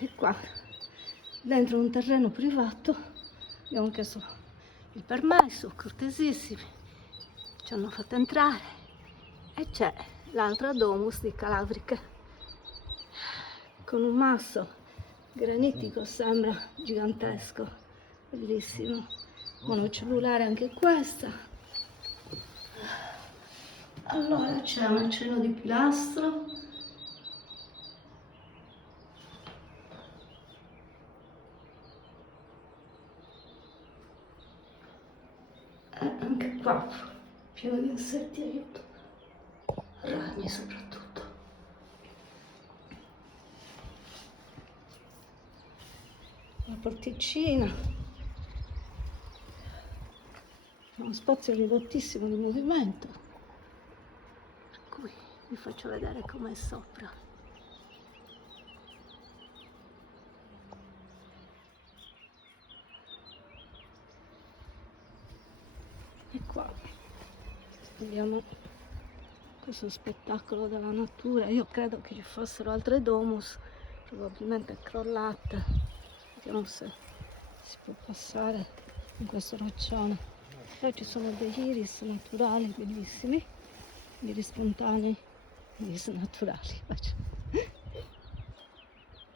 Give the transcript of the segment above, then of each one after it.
E qua, dentro un terreno privato, abbiamo chiesto il permesso, cortesissimi, ci hanno fatto entrare e c'è l'altra domus di Calabriche con un masso granitico, sembra gigantesco, bellissimo, monocellulare anche questa. Allora c'è un accenno di pilastro, e anche qua pieno di insetti, aiuto, ragni soprattutto. La porticina, uno spazio ridottissimo di movimento, per cui vi faccio vedere com'è sopra. E qua vediamo questo spettacolo della natura. Io credo che ci fossero altre domus, probabilmente crollate. Vediamo se si può passare in questo roccione. Poi ci sono degli iris naturali bellissimi, iris spontanei, iris naturali.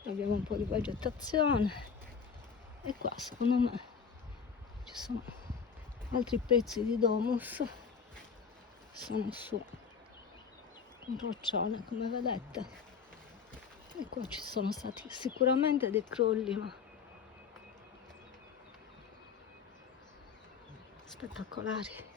Abbiamo un po' di vegetazione e qua secondo me ci sono altri pezzi di domus, sono su un roccione come vedete, e qua ci sono stati sicuramente dei crolli, ma spettacolari.